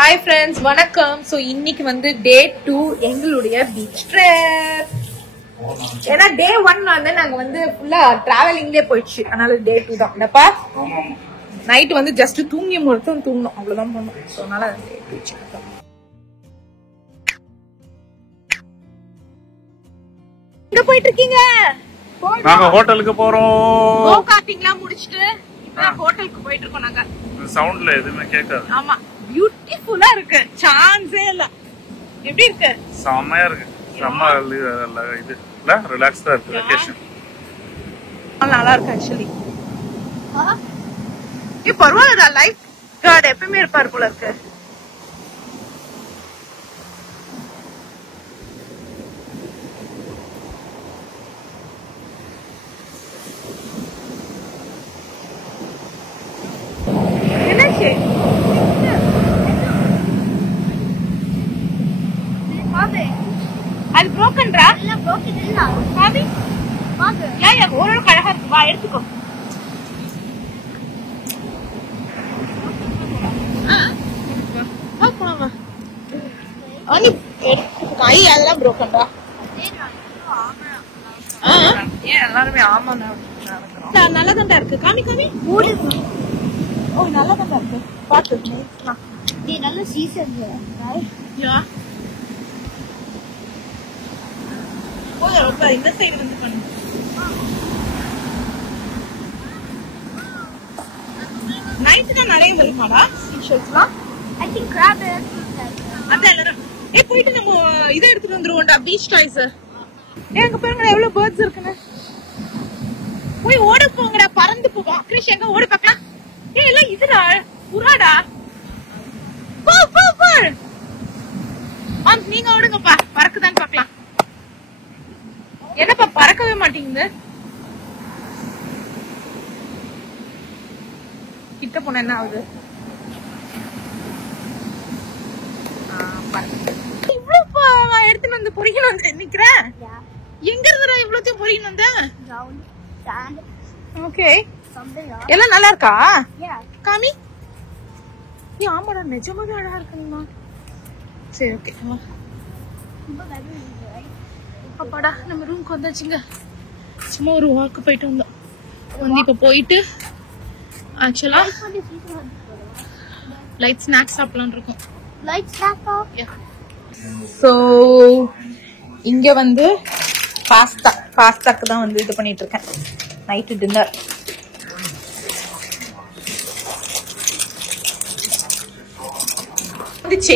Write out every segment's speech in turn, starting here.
Hi friends, வணக்கம். So இன்னைக்கு வந்து day 2 எங்களுடைய beach trip. ஏன்னா day 1 வந்து நாங்க வந்து ஃபுல்லா டிராவலிங்லயே போயிடுச்சு. அதனால day 2 தான். என்னப்பா? நைட் வந்து ஜஸ்ட் தூங்கி மட்டும் தூங்கணும். அவ்வளவுதான் பண்ணோம். சோ அதனால day 2. எங்க போயிட்டு இருக்கீங்க? நாங்க ஹோட்டலுக்கு போறோம். கோ கார்ட்டிங்லாம் முடிச்சிட்டு இப்ப ஹோட்டலுக்கு போயிட்டு இருக்கோம் நாங்க. சவுண்ட்ல எதுவுமே கேட்காது. ஆமா, பியூட்டிஃபுல்லா இருக்கு. சான்ஸே இல்ல. எப்படி இருக்கு? செம்மையா இருக்கு. செம்ம இது இல்ல, ரிலாக்ஸ்டா இருக்கு. வெகேஷன் நல்லா இருக்கு ஆக்சுவலி. ஏ பரவாயில்ல, லைஃப் கார்டு எப்பவுமே இருப்பாரு போல இருக்கு. என்னாச்சு? அது broken-ரா? இல்ல broken இல்ல. பாவி. பாரு. யா ஓரளவுக்கு அழகா இருக்கு. வா எடுத்துக்கோ. வா. அனி கை எல்லாம் broken-ரா. ஏன் எல்லாருமே ஆமா நடக்கிறோம். நல்லதாண்டா இருக்கு. காமி மூடு. ஓ நல்லதாண்டா இருக்கு. பாத்து நீ நல்ல சீசன் யா ரொம்ப இந்த சைடு வந்து பண்ணு. நைட் தான் நிறைய வருமாடா சீஷல்ஸ்லாம். I think crab is அதான் போயிட்டு நம்ம இதை எடுத்துட்டு வந்துருவோம்டா, பீச் டாய்ஸ். எங்க பாருங்க எவ்வளவு பேர்ட்ஸ் இருக்குன்னு. போய் ஓட போங்கடா, பறந்து போகும். கிரிஷ் எங்க ஓடி பார்க்கலாம். எல்லாம் இதுடா, புறாடா. போ நீங்க ஓடுங்கப்பா, பறக்குதான்னு பார்க்கலாம். என்னப்பா பறக்கவே மாட்டேங்குது? கிட்ட போன என்ன ஆகுது? இவ்வளவு எடுத்துட்டு வந்து பொறிக்கணும் வந்து நிக்கிறேன். எங்க இருந்தா இவ்வளவு பொறிக்கணும் வந்து? round sand okay, something else. எல்லாம் நல்லா இருக்கா? Yeah. காமி. நீ ஆமாடா, நிஜமாவே அழகா இருக்குங்கம்மா. சரி ஓகே. ரொம்ப வெரி right. அப்பாடா நம்ம ரூமுக்கு வந்தாச்சுங்க. சும்மா ஒரு வாக்கு போயிட்டு வந்தோம். வந்து இப்ப போயிட்டு ஆக்சுவலா லைட் ஸ்நாக்ஸ் சாப்பிடலாம் இருக்கோம். Light snack off. ஸோ இங்க வந்து பாஸ்தாக்கு தான் வந்து இது பண்ணிட்டு இருக்கேன். Night dinner.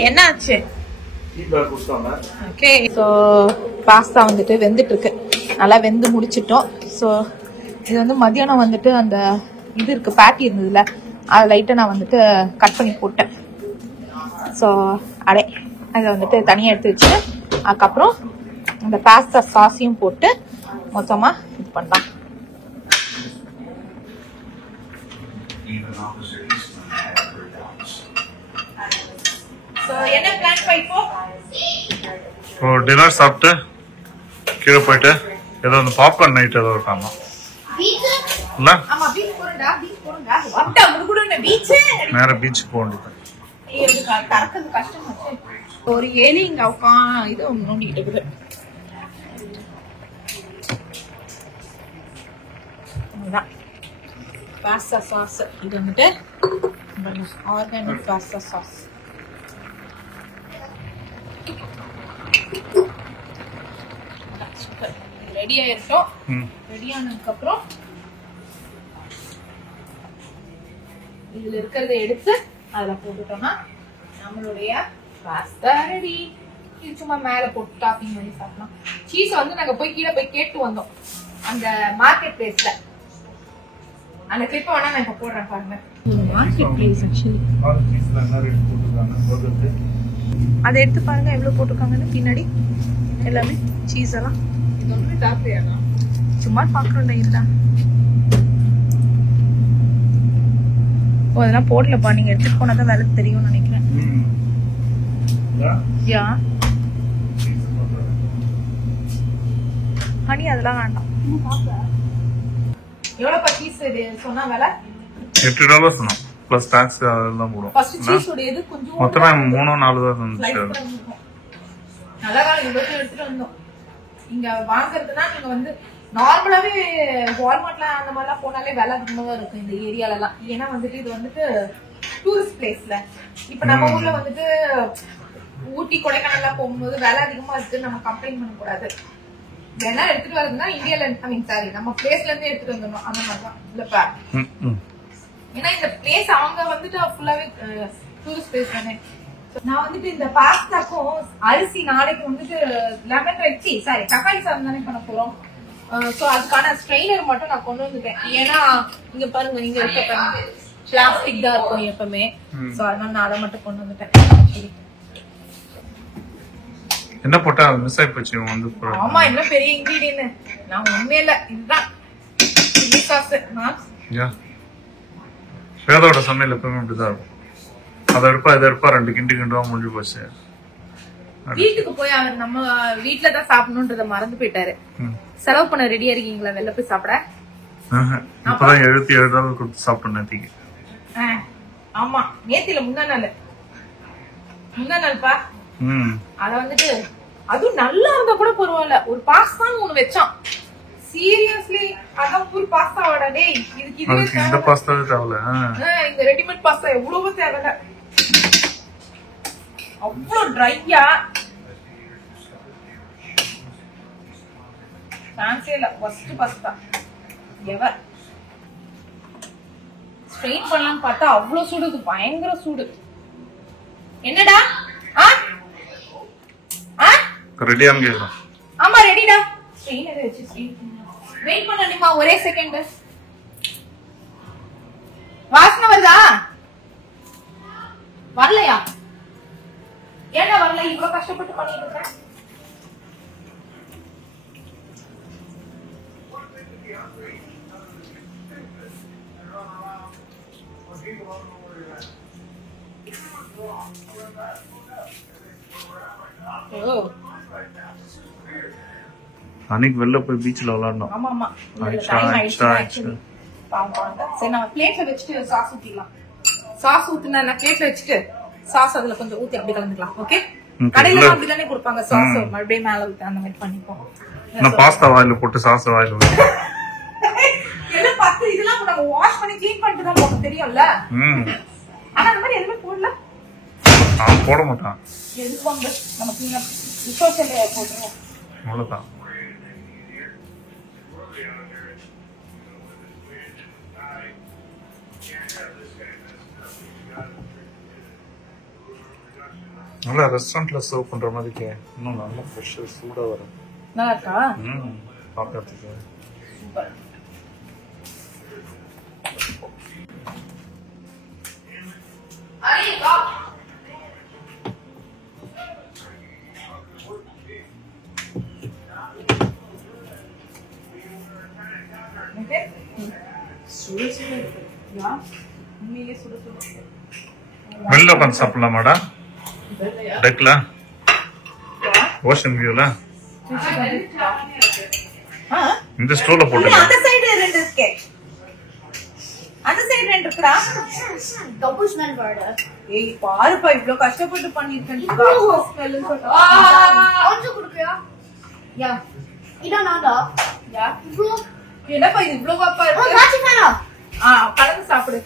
என்ன ஆச்சு? ஓகே, ஸோ பாஸ்தா வந்துட்டு வெந்துட்டு இருக்கு. நல்லா வெந்து முடிச்சிட்டோம். ஸோ இது வந்து மதியானம் வந்துட்டு அந்த இது இருக்கு, பேட்டி இருந்ததுல, அதை லைட்டை நான் வந்துட்டு கட் பண்ணி போட்டேன். ஸோ அதை வந்துட்டு தனியாக எடுத்து வச்சு அதுக்கப்புறம் அந்த பாஸ்தா சாஸையும் போட்டு மொத்தமாக இது பண்ணலாம். என்ன பிளான் இப்போ? டின்னர் சாப்பிட்டு கீழே போயிட்டு ஏதோ அந்த பாப்கார்ன் நைட் ஏதோ இருக்காங்க இல்ல, நேர பீச் போக வேண்டியது. ஒரு ஏலி இங்க இது நோண்டிட்டு இருக்குது. பாஸ்தா சாஸ் இது வந்துட்டு ஆர்கானிக் பாஸ்தா சாஸ். ரெடி ஆயிருக்கும். ரெடி ஆனதுக்கு அப்புறம் இதுல இருக்கிறத எடுத்து அதுல போட்டுட்டோம்னா நம்மளுடைய பாஸ்தா ரெடி. இது சும்மா மேல போட்டு டாப்பிங் பண்ணி சாப்பிடலாம். சீஸ் வந்து நாங்க போய் கீழே போய் கேட்டு வந்தோம் அந்த மார்க்கெட் பிளேஸ்ல. அந்த கிளிப்பை வேணா நான் இப்ப போடுறேன் பாருங்க. மார்க்கெட் பிளேஸ் ஆக்சுவலி அதை எடுத்து பாருங்க எவ்வளவு போட்டிருக்காங்கன்னு பின்னாடி எல்லாமே சீஸ் எல்லாம். சும்மா பாக்குறோம் இல்ல. ஓ அதெல்லாம் போடலப்பா, நீங்க எடுத்துட்டு போனாதான் வேலை தெரியும் நினைக்கிறேன். யா ஹனி அதெல்லாம் வேண்டாம். எவ்வளவு சீஸ் சொன்னா வேலை? $8 சொன்னோம். பிளஸ் டாக்ஸ் அதெல்லாம் போடும். ஃபர்ஸ்ட் சீஸ் உடையது கொஞ்சம் மொத்தமே 3-4 தான் வந்துச்சு. நல்லா இவ்வளவு எடுத்துட்டு வந்தோம். இங்க வாங்குறதுனா நீங்க வந்து நார்மலாவே வால்மார்ட்ல அந்த மாதிரிலாம் போனாலே விலை அதிகமாக இருக்கும் இந்த ஏரியால எல்லாம். ஏன்னா வந்துட்டு இது வந்துட்டு டூரிஸ்ட் பிளேஸ்ல. இப்ப நம்ம ஊர்ல வந்துட்டு ஊட்டி கொடைக்கானல்லாம் போகும்போது விலை அதிகமா இருக்கு நம்ம கம்ப்ளைண்ட் பண்ண கூடாது. வேணா எடுத்துட்டு வரதுன்னா இந்தியால சாரி நம்ம பிளேஸ்ல இருந்து எடுத்துட்டு வந்துடணும் அந்த மாதிரிதான் இல்லப்பா. ஏன்னா இந்த பிளேஸ் அவங்க வந்துட்டு ஃபுல்லாவே டூரிஸ்ட் பிளேஸ் தானே. நான் வந்துட்டு இந்த பாஸ்தாக்கும் அரிசி நாளைக்கு வந்துட்டு லெமன் ரைஸ் சாரி தக்காளி சாதம் தானே பண்ண போறோம். சோ அதுக்கான ஸ்ட்ரெயினர் மட்டும் நான் கொண்டு வந்துட்டேன். ஏன்னா இங்க பாருங்க இங்க இருக்க பாருங்க பிளாஸ்டிக் தான் இருக்கும் எப்பவுமே. சோ அதனால நான் அதை மட்டும் கொண்டு வந்துட்டேன். என்ன போட்டா மிஸ் ஆயி போச்சு வந்து. ஆமா என்ன பெரிய இன்கிரிடியன்ட் நான் உண்மையில இதுதான் சில்லி சாஸ். ஸ்வேதாவோட சமையல் எப்பவுமே இப்படிதான் இருக்கும். அதை இருப்பா இதை இருப்பா 2 கிண்டுவா முடிஞ்சு போச்சு. வீட்டுக்கு போய் அவர் நம்ம வீட்டுலதான் சாப்பிடணும்ன்றத மறந்து போயிட்டாரு. செலவு பண்ண ரெடியா இருக்கீங்களா வெளில போய் சாப்பிட? இப்பதான் 77 கொடுத்து சாப்பிட்டோம் நேத்திக்கு. ஆமா நேத்தில முந்தா நாள்ப்பா. அத வந்துட்டு அதுவும் நல்லா இருந்தா கூட பரவாயில்ல. ஒரு பாஸ்தான்னு ஒண்ணு வச்சான். சீரியஸ்லி அதான் ஒரு பாஸ்தாவோட டேய் இதுக்கு இந்த பாஸ்தாவே தேவல. இந்த ரெடிமேட் பாஸ்தா எவ்வளவு தேவல. அவ்வளவு ட்ரையா ஃபேன்சியே இல்ல. ஃபர்ஸ்ட் பாஸ்தா எவர் ஸ்ட்ரெயின் பண்ணலாம்னு பார்த்தா அவ்வளவு சூடு. பயங்கர சூடு. என்னடா ரெடியான்னு கேக்குறோம். ஆமா ரெடிடா. ஸ்ட்ரெயினர் வச்சு வெயிட் பண்ணணுமா ஒரே செகண்ட். வாசனை வருதா? வரலையா? ஏன்னா வரல இவ்வளவு கஷ்டப்பட்டு பண்ணிட்டு இருக்கேன். அன்னைக்கு வெளில போய் பீச்ல விளையாடணும். ஆமா ஆமா டைம் ஆயிடுச்சு. சரி நம்ம பிளேட்ல வச்சுட்டு சாஸ் ஊத்திடலாம். சாஸ் ஊத்துனா நான் பிளேட்ல வச்சுட்டு சாஸ் அதுல கொஞ்சம் ஊத்தி அப்படி கலந்துக்கலாம். ஓகே கடையில அப்படிதானே கொடுப்பாங்க சாஸ் மறுபடியும் மேல ஊத்தி அந்த மாதிரி பண்ணிப்போம். நான் பாஸ்தா வாயில போட்டு சாஸ் வாயில ஊத்தி என்ன பத்து இதெல்லாம் நம்ம வாஷ் பண்ணி க்ளீன் பண்ணிட்டு தான் போக தெரியும்ல. ஆனா அந்த மாதிரி எதுவுமே போடல. போட மாட்டான். எதுவாங்க நம்ம க்ளீன் சோஷியல்ல போடுறோம் அவ்வளவுதான். நல்லா ரெஸ்டாரண்ட்ல சர்வ் பண்ற மாதிரி இன்னும் நல்லா ஃப்ரெஷ்ஷா சூடா வரும். நல்லா இருக்கா? பாக்கிறதுக்கு சூப்பர். அரியா வெளில உட்காந்து சாப்பிடலாமாடா? டெக்ல ஓஷன் வியூல இந்த ஸ்டூல்ல போட்டுங்க. அந்த சைடு ரெண்டு இருக்கு. அந்த சைடு ரெண்டு இருக்குடா. double smell வருது. ஏய் பாருப்பா இவ்ளோ கஷ்டப்பட்டு பண்ணிருக்கேன். ஸ்மெல் சொல்றா. கொஞ்சம் குடுப்பியா? யா இதான் நான்டா. யா இவ்ளோ என்னப்பா இது இவ்ளோ வாப்பா இருக்கு? காச்சி வேணா. கலந்து சாப்பிடு.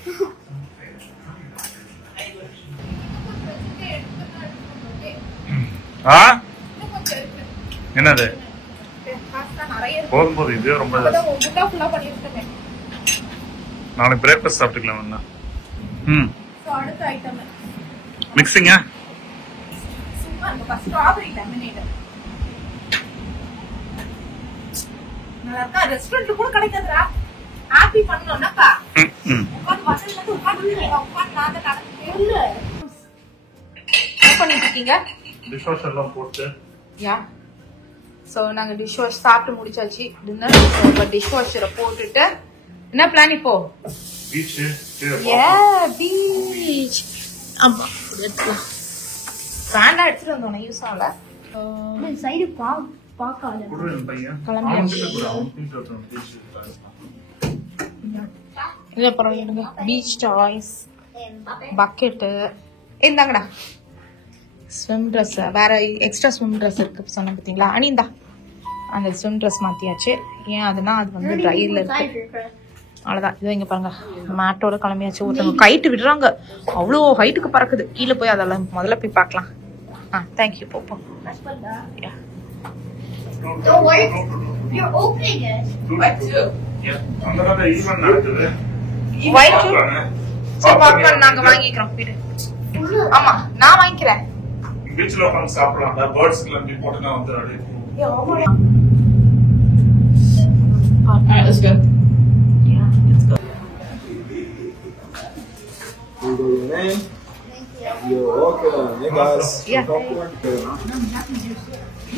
என்னது போதும் போதும். இது ரொம்ப நாளைக்கு பிரேக்ஃபாஸ்ட் சாப்பிட்டுக்கலாம். அடுத்த ஐட்டம் மிக்சிங்க ஸ்ட்ராபெரி லெமனேட். நல்லா இருக்கா? ரெஸ்டாரண்ட் கூட கிடைக்காதுடா. ஹாப்பி பண்ணணும்னாக்கா உட்கார்ந்து வசல்ல இருந்து உட்கார்ந்து நான் தான் நடந்துட்டே இல்ல. என்ன பண்ணிட்டு இருக்கீங்க? டிஷ் வாஷ் எல்லாம் போட்டு யா சோ நாங்க டிஷ் வாஷ் சாப்பிட்டு முடிச்சாச்சு டின்னர். சோ டிஷ் வாஷரை போட்டுட்டு என்ன பிளான் இப்போ? பீச். பீச். ஆமா எடுத்துக்கலாம். பிராண்டா எடுத்துட்டு வந்தோம் யூஸ் ஆகல. சைடு பாக்காத இது அப்புறம் எடுங்க. பீச் சாய்ஸ் பக்கெட்டு இந்தாங்கடா. ஸ்விம் ட்ரெஸ் வேற எக்ஸ்ட்ரா ஸ்விம் ட்ரெஸ் இருக்கு சொன்ன பார்த்தீங்களா? அனிந்தா அந்த ஸ்விம் ட்ரெஸ் மாத்தியாச்சு. ஏன் அதுனா அது வந்து ட்ரையர்ல இருக்கு. அவ்வளோதான். இதோ இங்க பாருங்க மேட்டோட கிளம்பியாச்சு. ஒருத்தவங்க கைட்டு விடுறாங்க, அவ்வளோ ஹைட்டுக்கு பறக்குது. கீழே போய் அதெல்லாம் முதல்ல போய் பார்க்கலாம். தேங்க்யூ. போப்போம். You're opening it. நாங்க வாங்கிக்கிறோம் வீடு. ஆமா நான் வாங்கிக்கிறேன். பீச்ல உட்கார்ந்து சாப்பிடலாம். பேர்ட்ஸ் கிளம்பி போட்டுனா வந்து அப்படியே. Alright, let's go. Yeah, let's go. You're welcome. Hey guys. Yeah.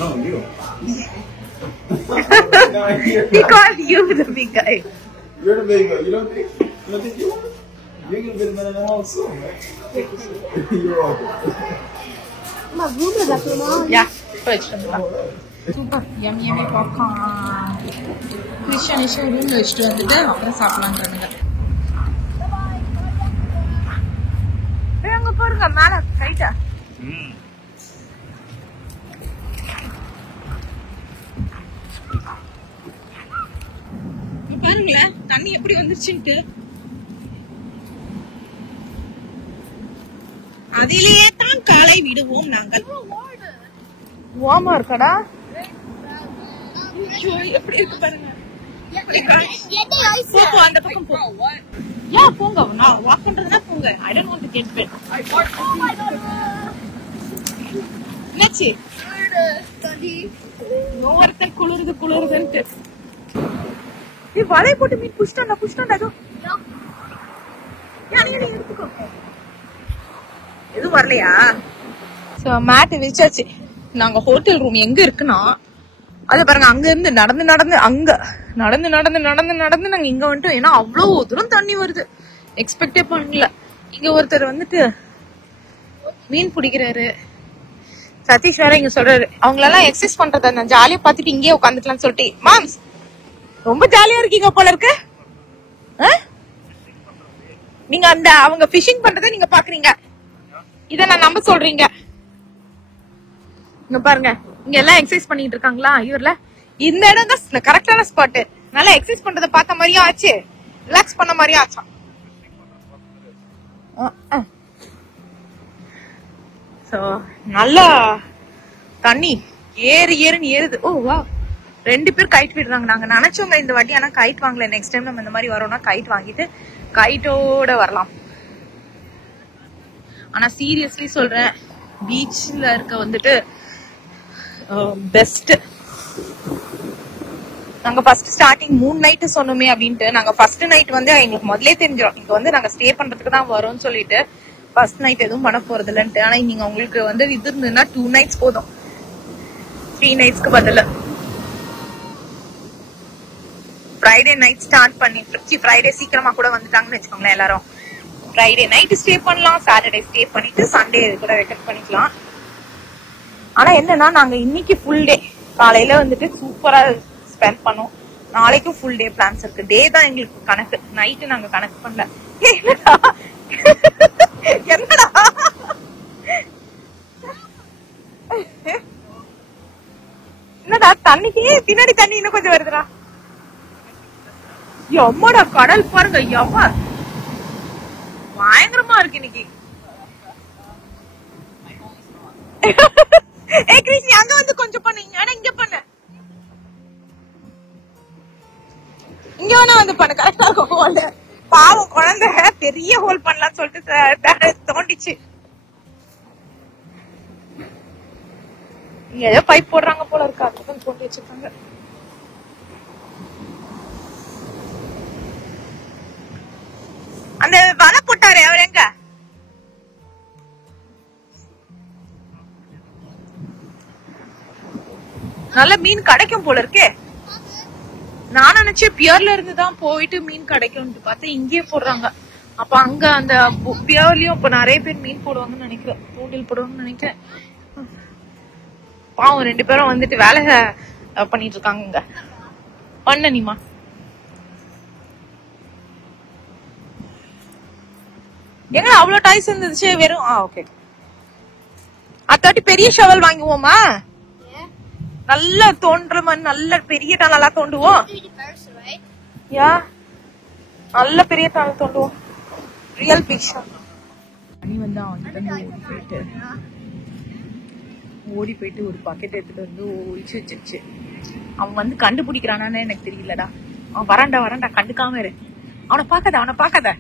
No, you. He called you the big guy. You're the big guy. You don't think you want it? You're gonna be the man in the house soon, man. You're welcome. My room is up to mom. Yeah, super. yummy popcorn. Krishnan ரூம்ல வச்சுட்டு வந்துட்டு அப்புறம் சாப்பிடலாம்ன்றானுங்க. அங்க பாருங்க மேல ரைட்டா. பாருங்களேன் தண்ணி எப்படி வந்துருச்சுன்ட்டு. அதிலேயே தான் காலை விடுவோம் நாங்கள். வாமா இருக்கடா. எப்படி இருக்கு பாருங்க. போ அந்த பக்கம் போ. போங்க. நான் வாக் பண்றதுனா போங்க. I don't want to get wet. என்னாச்சு? ஒருத்தர் குளிருதுன்ட்டு வலை போட்டு மீன் புஷ்டாண்டா ஏதோ. எடுத்துக்கோ. எதுவும் வரலையா? மேட் விரிச்சாச்சு. நாங்க ஹோட்டல் ரூம் எங்க இருக்குன்னா அத பாருங்க. அங்க இருந்து நடந்து அங்க நடந்து நாங்க இங்க வந்துட்டோம். ஏன்னா அவ்வளவு தூரம் தண்ணி வருது. எக்ஸ்பெக்டே பண்ணல. இங்க ஒருத்தர் வந்துட்டு மீன் பிடிக்கிறாரு. சதீஷ் வேற இங்க சொல்றாரு அவங்களெல்லாம் எக்ஸசைஸ் பண்றத நான் ஜாலியா பாத்துட்டு இங்கேயே உட்காந்துக்கலாம்னு சொல்லிட்டு. மாம்ஸ் ரொம்ப ஜாலியா இருக்கீங்க போல இருக்கு. நீங்க அந்த அவங்க பிஷிங் பண்றதை நீங்க பாக்குறீங்க. இத நான் நம்ப சொல்றீங்க. இங்க பாருங்க இங்க எல்லாம் எக்ஸசைஸ் பண்ணிட்டு இருக்காங்களா இவர்ல. இந்த இடம் தான் கரெக்டான ஸ்பாட். நல்லா எக்ஸசைஸ் பண்றதை பார்த்த மாதிரியும் ஆச்சு, ரிலாக்ஸ் பண்ண மாதிரியும் ஆச்சா. சோ நல்லா தண்ணி ஏறுன்னு ஏறுது. ஓ வா. 2 பேர் கைட் விடுறாங்க. நாங்க நினைச்சோங்க இந்த வாட்டி, ஆனா கைட் வாங்கல. நெக்ஸ்ட் டைம் நம்ம இந்த மாதிரி வரோம்னா கைட் வாங்கிட்டு கைட்டோட வரலாம். ஆனா சீரியஸ்லி சொல்றேன், பீச்ல இருக்க வந்துட்டு பெஸ்ட். நாங்க ஃபர்ஸ்ட் ஸ்டார்டிங் 3 நைட் சொன்னோமே அப்படின்ட்டு, நாங்க ஃபர்ஸ்ட் நைட் வந்து எங்களுக்கு முதலே தெரிஞ்சிடும் இங்க வந்து நாங்க ஸ்டே பண்றதுக்கு தான் வரோம்னு சொல்லிட்டு ஃபர்ஸ்ட் நைட் எதுவும் பண்ண போறது இல்லன்ட்டு. ஆனா நீங்க உங்களுக்கு வந்து இது இருந்ததுன்னா 2 nights போதும், 3 nights பதில. ஃப்ரைடே நைட் ஸ்டார்ட் பண்ணிட்டு, ஃப்ரைடே சீக்கிரமா கூட வந்துட்டாங்கன்னு வச்சுக்கோங்களேன் எல்லாரும். ஃப்ரைடே நைட் ஸ்டே பண்ணலாம், சாட்டர்டே ஸ்டே பண்ணிட்டு சண்டே கூட ரெக்கட் பண்ணிக்கலாம். ஆனா என்னன்னா நாங்க இன்னைக்கு ஃபுல் டே காலையில வந்துட்டு சூப்பரா ஸ்பெண்ட் பண்ணோம். நாளைக்கும் ஃபுல் டே பிளான்ஸ் இருக்கு. டே தான் எங்களுக்கு கணக்கு, நைட்டு நாங்க கணக்கு பண்ணல. என்னடா என்னடா தண்ணிக்கு பின்னாடி தண்ணி இன்னும் கொஞ்சம் வருதுடா. எம்மாடா கடல் பாருங்க, எம்மா பயங்கரமா இருக்கு இன்னைக்கு. ஏ கிருஷ்ணி அங்க வந்து கொஞ்சம் பண்ணீங்க, ஆனா இங்க பண்ண, இங்க வேணா வந்து பண்ண கரெக்டா இருக்கும். ஹோல் பாவம் குழந்தை பெரிய ஹோல் பண்ணலாம்னு சொல்லிட்டு தோண்டிச்சு. இங்க ஏதோ பைப் போடுறாங்க போல இருக்கு, அதுதான் தோண்டி வச்சிருக்காங்க. அந்த வலை போட்டாரு அவர் எங்க? நல்ல மீன் கிடைக்கும் போல இருக்கே. நான் நினைச்சேன் பியர்ல இருந்துதான் போயிட்டு மீன் கிடைக்கும்னு பார்த்தா இங்கே போடுறாங்க. அப்ப அங்க அந்த பியர்லயும் இப்ப நிறைய பேர் மீன் போடுவாங்கன்னு நினைக்கிறேன், தூண்டில் போடுவாங்கன்னு நினைக்கிறேன். பாவம் 2 பேரும் வந்துட்டு வேலை பண்ணிட்டு இருக்காங்க. பண்ண நீமா எங்க அவ்வளவு டாய்ஸ் இருந்துச்சு வெறும் ஓகே. அத்தாட்டி பெரிய ஷவல் வாங்குவோமா? நல்லா தோன்ற மாதிரி நல்ல பெரிய டனலா தோண்டுவோம். யா நல்ல பெரிய டனல் தோண்டுவோம். Real big shot. அனி வந்து அவன்கிட்ட ஓடி போயிட்டு ஒரு பக்கெட் எடுத்துட்டு வந்து ஒழிச்சு வச்சிருச்சு. அவன் வந்து கண்டுபிடிக்கிறானான்னு எனக்கு தெரியலடா. அவன் வராண்டா கண்டுக்காம இரு. அவனை பாக்காத.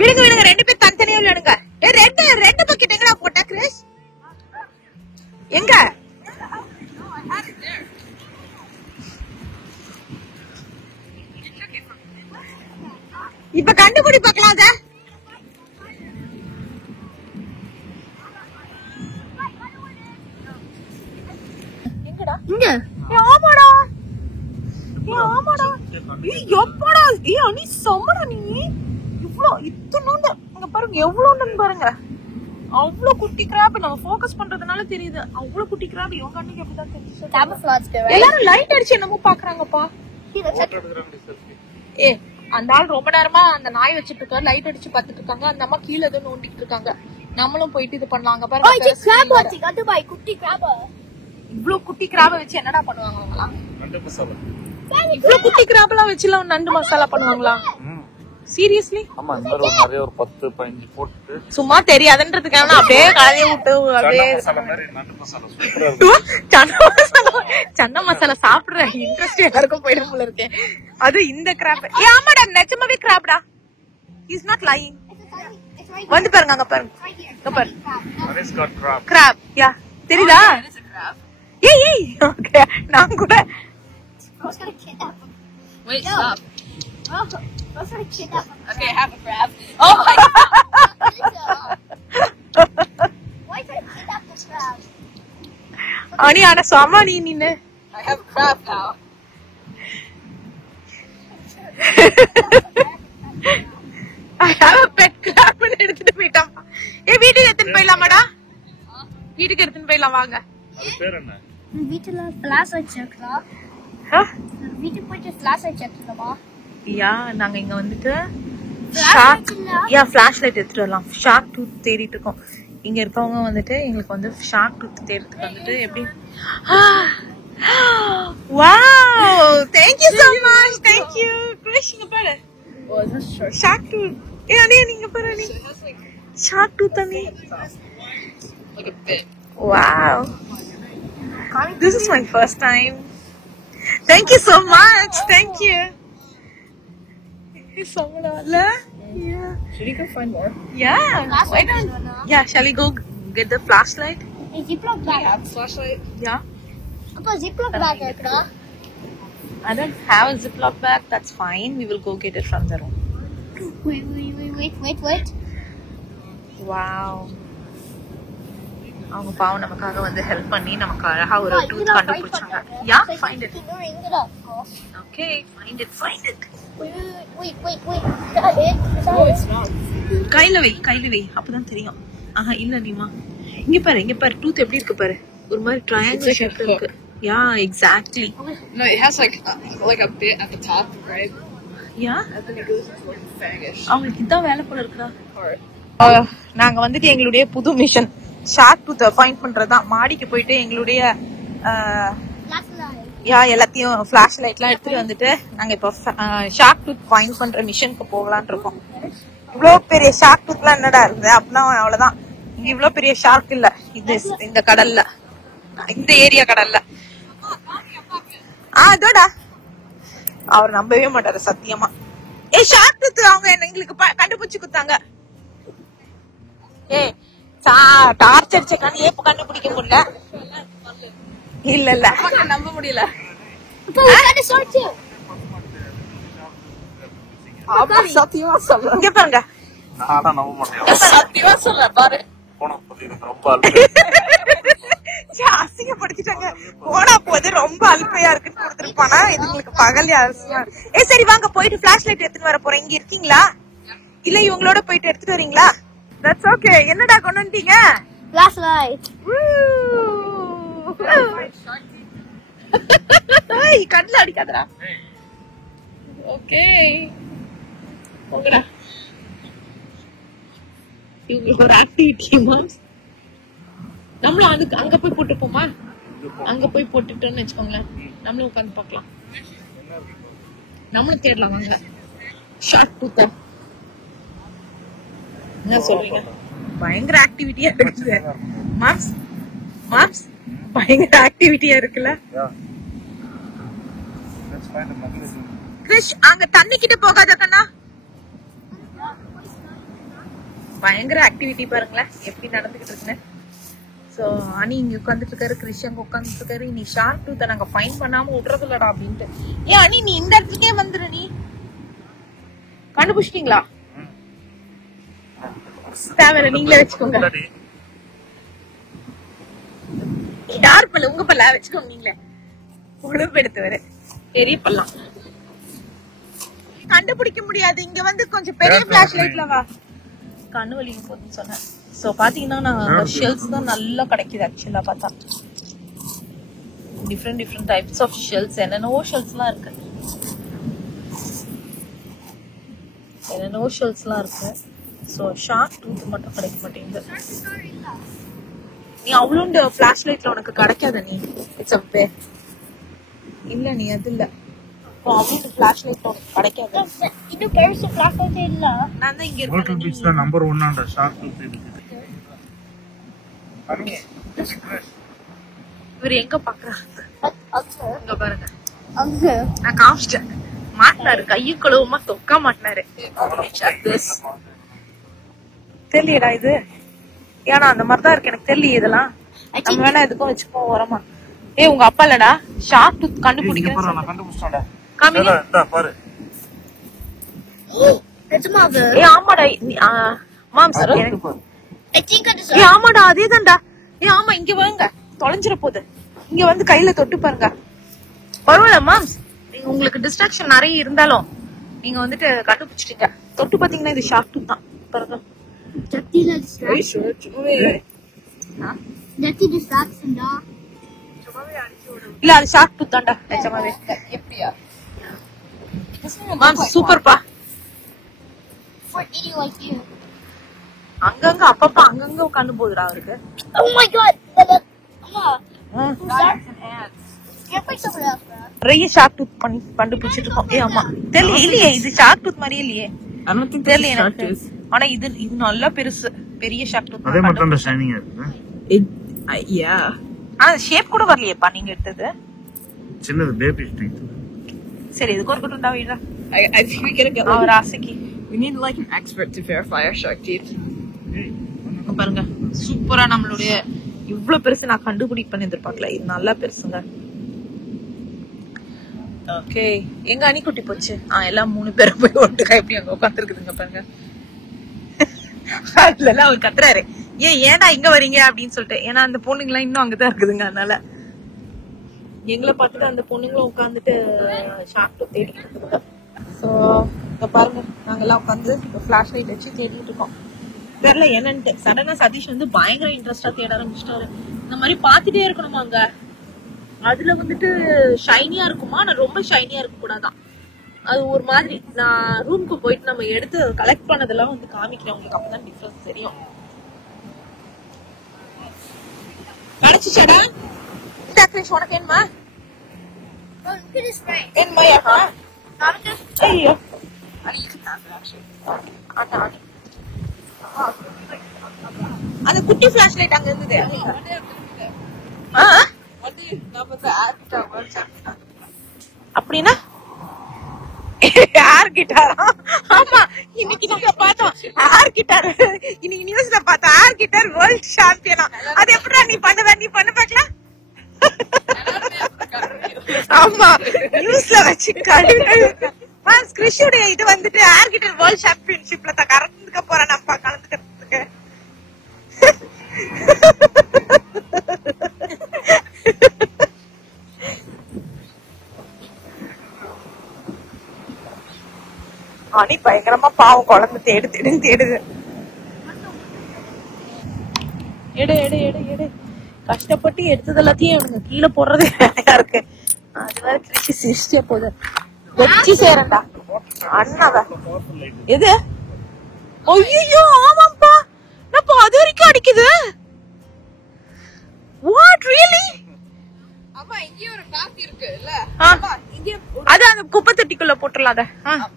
விடுங்க 2 பேர் தனித்தனியா விளையாடுங்க. ரெண்டு பக்கெட் எங்கடா போட்ட கிறிஸ்? எங்க? இப்ப கண்டுபிடி பார்க்கலாம் அத. எங்கடா? இங்க. ஆமாடா. எப்படா? அனி சமடா நீ. இவ்ளோ இத்தனோண்டு இங்க பாருங்க எவ்வளவுன்னு பாருங்க. அவ்வளவு குட்டி கிராப் நம்ம ஃபோக்கஸ் பண்றதுனால தெரியுது. அவ்வளவு குட்டி கிராப் இவங்க அன்னைக்கு எப்படிதான் தெரிஞ்சு. எல்லாரும் லைட் அடிச்சு என்னமோ பாக்குறாங்கப்பா. அந்த ஆள் ரொம்ப நேரமா அந்த நாய் வச்சிட்டு இருக்காரு. லைட் அடிச்சு பாத்துட்டு இருக்காங்க. அந்த அம்மா கீழே ஏதோ நோண்டிட்டு இருக்காங்க. நம்மளும் போயிட்டு இது பண்ணலாங்க பாருங்க. இவ்வளவு குட்டி கிராப வச்சு என்னடா பண்ணுவாங்க அவங்களா? இவ்வளவு குட்டி கிராப் எல்லாம் வச்சு எல்லாம் நண்டு மசாலா பண்ணுவாங்களா? சீரியஸ்லி? ஆமா, இந்த மாதிரி நிறைய ஒரு 10-15 போட்டு சும்மா தெரியாதுன்றதுக்காக அப்படியே கலவையை விட்டு அப்படியே சன்னா மசாலா சாப்பிடுற இன்ட்ரெஸ்ட் எல்லாருக்கும் போயிடும் போல இருக்கேன். அது இந்த கிராப். ஆமாடா நிஜமாவே கிராப்டா. Is not lying. வந்து பாருங்க அங்க பாருங்க. கிராப் யா தெரியுதா? ஏய் ஓகே நான் கூட Wait, stop. I was trying to kidnap him. Okay, have a crab. Oh my god. Why try to kidnap the crab? Ani ana sama ni. I have a crab now. I have a pet crab னு எடுத்துட்டு போய்ட்டான். வீட்டுக்கு எடுத்துட்டு போய்லாமாடா? வீட்டுக்கு எடுத்துட்டு போய்லாம் வாங்க. அது பேர் என்ன? வீட்டுல ஃபிளாஷ் வச்சிருக்கா. வீட்டுக்கு போயிட்டு ஃபிளாஷ் வச்சிருக்கோமா? யா நாங்க இங்க வந்துட்டு ஃபிளாஷ் லைட் எடுத்துட்டு வரலாம். ஷார்க் டூத் தேடிட்டு இருக்கோம். இங்க இருக்கவங்க வந்துட்டு எங்களுக்கு வந்து ஷார்க் டூத் தேடுறதுக்கு வந்துட்டு எப்படி wow thank you so much. thank you Krish. இங்க பாரு ஷார்க் டூத். அண்ணே நீங்க பாரு நீ ஷார்க் டூத் அண்ணே. Like a bit. Wow, this is my first time. Thank you so much. Thank you. Yeah. Should we go find more? Yeah. Why not? Yeah. Shall we go get the flashlight? A Ziploc bag. Flashlight. Yeah. Appa Ziploc bag irukka. I don't have a Ziploc bag. That's fine. We will go get it from the room. Wait. Wow. அவங்க பாவம் நமக்காக வந்து help பண்ணி நமக்கு அழகா ஒரு tooth கண்டுபிடிச்சாங்க. Yeah find it. Okay find it. Wait. Is that it? கையில வை அப்பதான் தெரியும். இல்ல நீமா இங்க பாரு டூத் எப்படி இருக்கு பாரு. ஒரு மாதிரி ட்ரையாங்கிள் ஷேப்ல இருக்கு. Yeah exactly. No, it has like a bit at the top, right? Yeah And then it goes into like fangish. அவங்களுக்கு இதான் வேலை போல இருக்குதா? நாங்க வந்துட்டு எங்களுடைய புது மிஷன் ஷார்க் டூத் ஃபைண்ட் பண்றதுதான். மாடிக்கு போயிட்டு எங்களுடைய எல்லாத்தையும் ஃபிளாஷ் லைட்லாம் எடுத்துட்டு வந்துட்டு நாங்க இப்போ ஷார்க் டூத் ஃபைண்ட் பண்ற மிஷனுக்கு போகலான்னு இருக்கோம். இவ்வளவு பெரிய ஷார்க் டூத்லாம் என்னடா இருக்குது அப்படின்னா அவ்வளவுதான். இங்க இவ்வளவு பெரிய ஷார்க் இல்ல இந்த கடல்ல, இந்த ஏரியா கடல்ல. அதோடா அவர் நம்பவே மாட்டாரு சத்தியமா. ஷார்க் டூத் அவங்க எங்களுக்கு கண்டுபிடிச்சு கொடுத்தாங்க. டார்ச்சர் செக்கான ஏப்ப கண்டுபிடிக்க முடியல. இல்ல நம்ப முடியல. சத்தியமா சொல்றேன். இங்க பாருங்க. நானா நம்ப மாட்டேன். சத்தியமா சொல்றேன் பாரு. போன பத்தி ரொம்ப அசிங்கப்படுத்திட்டாங்க. போனா போது ரொம்ப அல்பையா இருக்குன்னு கொடுத்துருப்பானா இதுங்களுக்கு பகல் அரசியா. சரி வாங்க போயிட்டு பிளாஷ் லைட் எடுத்துட்டு வர போறேன். இங்க இருக்கீங்களா இல்ல இவங்களோட போயிட்டு எடுத்துட்டு வரீங்களா? That's okay. என்னடா கொண்டு வந்துட்டீங்க? Flashlight. கண்ணுல அடிக்காதடா. ஓகே ஓகேடா. இவங்களுக்கு ஒரு ஆக்டிவிட்டி மாம்ஸ். நம்மளும் அங்க போய் போட்டுப்போமா? அங்க போய் போட்டுட்டோம்னு வச்சுக்கோங்களேன், நம்மளும் உட்காந்து பார்க்கலாம். நம்மளும் தேடலாம் வாங்க. ஷார்ட் டூத்தா என்ன சொல்றீங்க? பயங்கர ஆக்டிவிட்டியா இருக்குது மாம்ஸ். மாம்ஸ் பயங்கர ஆக்டிவிட்டியா இருக்குல்ல. கிரிஷ் அங்க தண்ணி கிட்ட போகாத கண்ணா. பயங்கர ஆக்டிவிட்டி பாருங்களேன் எப்படி நடந்துகிட்டு இருக்குன்னு. சோ அனி இங்க உட்காந்துட்டு இருக்காரு, கிரிஷ் அங்க உட்காந்துட்டு இருக்காரு. நீ ஷார்ட் டூத்தை நாங்க ஃபைன் பண்ணாம விடுறது இல்லடா அப்படின்ட்டு. ஏன் அனி நீ இந்த இடத்துக்கே வந்துரு. நீ கண்டுபிடிச்சிட்டீங்களா? தேவையில்ல நீங்களே வச்சுக்கோங்க. யார் பல்ல? உங்க பல்ல வச்சுக்கோங்க. நீங்களே உழுப்பு எடுத்து வர பெரிய பல்லாம் கண்டுபிடிக்க முடியாது. இங்க வந்து கொஞ்சம் பெரிய பிளாஷ் லைட்ல வா. கண்ணு வலிக்கு போகுதுன்னு சொன்னேன். சோ பாத்தீங்கன்னா நான் ஷெல்ஸ் தான் நல்லா கிடைக்குது. ஆக்சுவலா பார்த்தா டிஃப்ரெண்ட் டைப்ஸ் ஆஃப் ஷெல்ஸ், என்னென்னவோ ஷெல்ஸ்லாம் இருக்கு. என்னென்னவோ ஷெல்ஸ்லாம் இருக்கு. சோ ஷார்க் டூத் மட்டும் கிடைக்க மாட்டேங்குது. நீ அவ்வளோண்டு பிளாஷ் லைட்ல உனக்கு கிடைக்காத. நீ இட்ஸ் அ இல்ல நீ அது இல்ல அவ்வளோண்டு பிளாஷ் லைட் உனக்கு கிடைக்காது. இன்னும் பெருசு flashlight இல்ல. நான் தான் இங்க ஹோட்டல் பீச் தான் நம்பர் 1 ஆண்ட ஷார்க் டூத் இருக்குது. இவர் எங்க பாக்குறாரு? இங்க பாருங்க. அங்க நான் காமிச்சிட்டேன். மாட்டினாரு கையும் கழுவுமா தொக்கா மாட்டினாரு. தெரியலடா இது. ஏன்னா அந்த மாதிரிதான் இருக்கு எனக்கு தெரியல. இதெல்லாம் நம்ம வேணா எதுக்கும் வச்சுப்போம் ஓரமா. உங்க அப்பா இல்லடா ஷார்க் டூத் கண்டுபிடிக்கிறேன். நான் கண்டுபிடிச்சேன்டா. காமிங்க. இந்தா பாரு. நிஜமாவே ஆமாடா மாம் sir. I think it is ஆமாடா அதேதான்டா. ஆமா இங்க வாங்க தொலைஞ்சிட போகுது. இங்க வந்து கையில தொட்டு பாருங்க. பரவாயில்ல மாம்ஸ், நீங்க உங்களுக்கு டிஸ்ட்ராக்ஷன் நிறைய இருந்தாலும் நீங்க வந்துட்டு கண்டுபிடிச்சிட்டீங்க. தொட்டு பாத்தீங்கன்னா இது ஷார்க் டூத் தான் பாருங்க. distraction da. இல்ல அது ஷார்க் டூத் தான்டா நிஜமாவே. எப்படியா? மாம்ஸ் சூப்பர்ப்பா. For eating like you. அங்கங்க அப்பப்ப அங்கங்க உட்காந்து போகுதுடா அவருக்கு. Oh my god! நிறைய ஷார்க் டூத் கண்டுபிடிச்சிட்டு இருக்கோம். ஆமா தெரியல இல்லையே இது ஷார்க் டூத் மாதிரியே இல்லையே. தெரியல எனக்கு. ஆனா இது நல்லா பெருசு பெரிய ஷார்க் டூத். அதே மட்டும் தான் ஷைனிங்கா இருக்கு. ஆனா ஷேப் கூட வரலையேப்பா நீங்க எடுத்தது. சின்னது பேபி டீத். சரி இதுக்கு ஒரு குட்டு தான் வீடுறா. I think we gotta get அவர் ஆசைக்கு. we need like an expert to verify our shark teeth. பாருங்க சூப்பரா நம்மளுடைய இவ்வளவு பெருசு நான் கண்டுபிடிப்பேன்னு எதிர்பார்க்கல. இது நல்லா பெருசுங்க. ஓகே எங்க அணிக்குட்டி போச்சு? எல்லாம் 3 பேரும் போய் ஒட்டுக்கா எப்படி அங்க உட்காந்துருக்குதுங்க பாருங்க. அதுல அவர் கத்துறாரு ஏன்டா இங்க வரீங்க அப்படின்னு சொல்லிட்டு. ஏன்னா அந்த பொண்ணுங்க எல்லாம் இன்னும் அங்கதான் இருக்குதுங்க. அதனால எங்களை பார்த்துட்டு அந்த பொண்ணுங்களும் உட்காந்துட்டு ஷார்க் டூத் தேடிட்டு இருக்குதுங்க. சோ இங்க பாருங்க நாங்கெல்லாம் உட்காந்து பிளாஷ் லைட் வச்சு தேடிட்டு இருக்கோம். தெரியல என்னன்ட்டு. சடனா சதீஷ் வந்து பயங்கர இன்ட்ரெஸ்டா தேட ஆரம்பிச்சிட்டாரு. இந்த மாதிரி பாத்துட்டே இருக்கணுமா அங்க. அதுல வந்துட்டு ஷைனியா இருக்குமா? நான் ரொம்ப ஷைனியா இருக்க கூடாதான். அது ஒரு மாதிரி நான் ரூமுக்கு போயிட்டு நம்ம எடுத்து கலெக்ட் பண்ணதெல்லாம் வந்து காமிக்கிறேன் உங்களுக்கு. அப்பதான் டிஃபரன்ஸ் தெரியும். கிடைச்சிச்சடா இந்த கிரிஷ் உனக்கு என்னமா? என்னமா ஐயோ அந்த குட்டி பிளாஷ் லைட் அங்க இருந்தது. அப்படின்னா ஏர் கிட்டாரா? ஆமா இன்னைக்கு நாங்க பார்த்தோம் ஏர் கிட்டார். இன்னைக்கு நியூஸ்ல பார்த்தோம் ஏர் கிட்டார் வேர்ல்ட் சாம்பியனா. அது எப்படிடா நீ பண்ணுவ? நீ பண்ண பாக்கலாம். ஆமா நியூஸ்ல வச்சு கிறிஷுடைய இது வந்துட்டு ஏர் கிட்டார் வேர்ல்ட் சாம்பியன்ஷிப்ல தான் கலந்துக்க போறேன். அப்பா கலந்துக்கிறதுக்கு பயங்கரமா பாவம் குழந்தை தேடுது. எடு எடு எடு எடு. கஷ்டப்பட்டு எடுத்தது எல்லாத்தையும் எனக்கு கீழே போடுறது வேலையா இருக்கு. அது வேற கிழிச்சு சிரிச்சே போகுது. வச்சு சேரண்டா அண்ணாவ. எது? ஐயோ ஆமாப்பா, நான் அது வரைக்கும் அடிக்குது. What really? அம்மா இங்கே ஒரு பாத் இருக்கு இல்ல? இங்கே அது அந்த குப்பை தொட்டிக்குள்ள போட்டுறலாம் அத.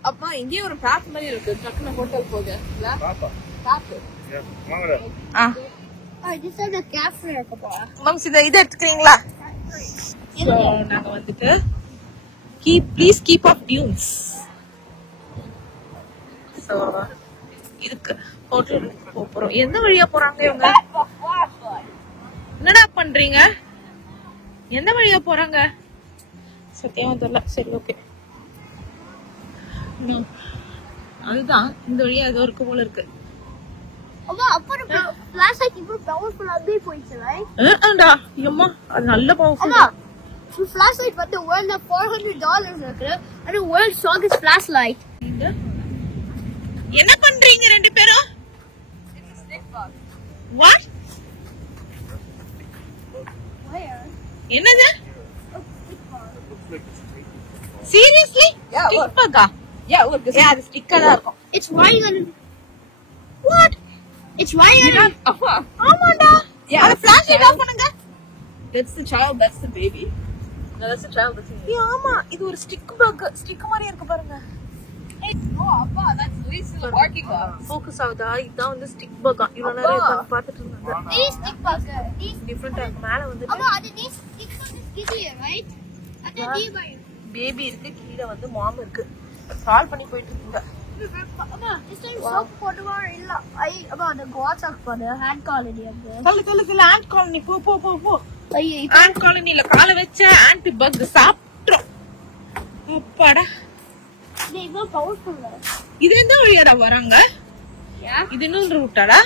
அம்மா இங்கே ஒரு பாத் மாதிரி இருக்கு. டக்குனு ஹோட்டல் போக இல்ல? பாத். This is a cafe இருக்குப்பா. மம்ஸ் இத எடுத்துக்கிறீங்களா? நாங்க வந்துட்டு please keep off tunes. So இதுக்கு ஹோட்டல் போறோம். எந்த வழியா போறாங்க இவங்க? என்னடா பண்றீங்க? எந்த வழியா போறாங்க சத்தியமா தெரியல. சரி ஓகே, அதுதான் இந்த வழியா ஏதோ இருக்கு போல இருக்கு. அம்மா அப்போ flashlight இப்போ பவர்ஃபுல் அப்படி போயிடுச்சு right? அம்மா அது நல்ல பவர்ஃபுல். அம்மா flashlight வந்து worth $400 இருக்கு. அது world's strongest flashlight. என்ன பண்றீங்க ரெண்டு பேரும்? வாட்? என்னது? சீரியஸ்லி? ஸ்டிக் பக்கா? அது ஸ்டிக்கா தான் இருக்கும். It's wiring on what? It's wiring on ஆமாடா. அந்த ஃபிளாஷ் லைட் ஆஃப் பண்ணுங்க. That's the child, that's the baby. No, that's the child, that's the baby. ஆமா, இது ஒரு ஸ்டிக் பக். ஸ்டிக் மாதிரி இருக்கு பாருங்க. Oh, அப்பா, that's Luis in the parking lot. Focus ஆகுதா? இதான் வந்து ஸ்டிக் பக்கா. இவ்வளவு நேரம் உட்கார்ந்து பார்த்துட்டு இருந்தாங்க. these stick bug. These டிஃபரண்டா இருக்கு. மேல வந்து அம்மா அது these stick bug is kitty right? அது நீ பை பேபி இருக்கு, கீழ வந்து மாம் இருக்கு. கால் பண்ணி போயிட்டு இருக்கீங்க. அம்மா this time soap போடுவா இல்ல. அம்மா அந்த வாட்ஸ்அப் பண்ணு ஹேண்ட் காலனி அது. கல்லு ஆண்ட் காலனி போ போ போ போ. ஐயே ஆண்ட் காலனில கால வச்ச ஆன்டி பக் சாப்பிட்றோம். அப்பாடா, இது இவ்வளவு பவர்ஃபுல். இது எந்த வழியாடா வராங்க? இது இன்னொரு ரூட்டாடா?